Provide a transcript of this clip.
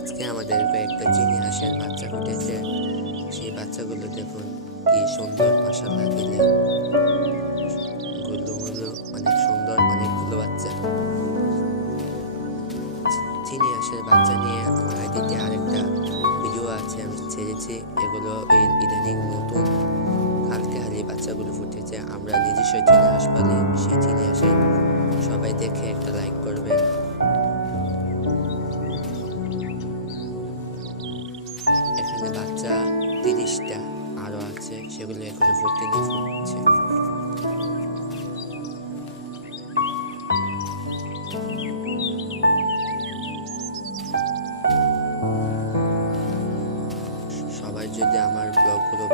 আজকে আমাদের কয়েকটা চিনি হাঁসের বাচ্চা ফুটেছে। সেই বাচ্চাগুলো দেখুন কি সুন্দর, মাশাআল্লাহ দিলে গুলো অনেক সুন্দর, অনেকগুলো বাচ্চা। চিনি হাঁসের বাচ্চা নিয়ে আমার আইডিতে আরেকটা ভিডিও আছে, আমি ছেড়েছি। এগুলো ইদানিং নতুন, কালকে হারিয়ে বাচ্চাগুলো ফুটেছে। আমরা নিজস্ব চিনি হাঁস পালি, সেই চিনি হাঁসের সবাই দেখে একটা লাইক করবেন। এখানে বাচ্চা 30টা আরো আছে, সেগুলো এখনো ফুটছে। সবাই যদি আমার ব্লগগুলো